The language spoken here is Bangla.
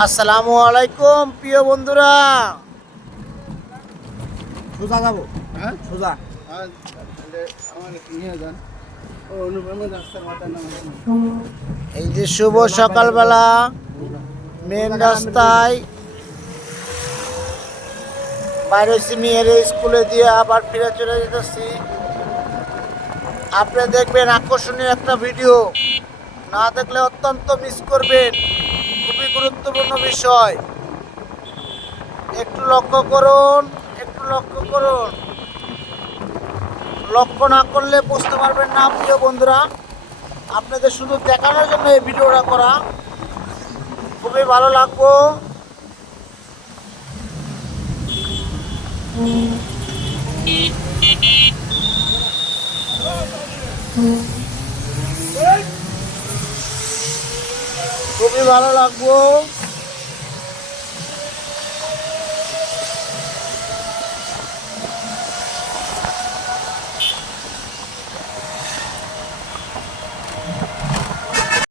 আসসালামু আলাইকুম প্রিয় বন্ধুরা। সোজা যাবো, হ্যাঁ সোজা। আর তাহলে আমার নিয়ে যান ও অনুপমের রাস্তার মাথায় নামাবেন। এই যে শুভ সকালবেলা মেন রাস্তায় বাইরে মেয়ের স্কুলে দিয়ে আবার ফিরে চলে যেতেছি। আপনি দেখবেন আকর্ষণীয় একটা ভিডিও, না দেখলে অত্যন্ত মিস করবেন। খুবই গুরুত্বপূর্ণ বিষয়, একটু লক্ষ্য করুন, একটু লক্ষ্য করুন। লক্ষ্য না করলে বুঝতে পারবেন না প্রিয় বন্ধুরা। আপনাদের শুধু দেখানোর জন্য এই ভিডিওটা করা, খুবই ভালো লাগবো। খুবই ভালো লাগবো।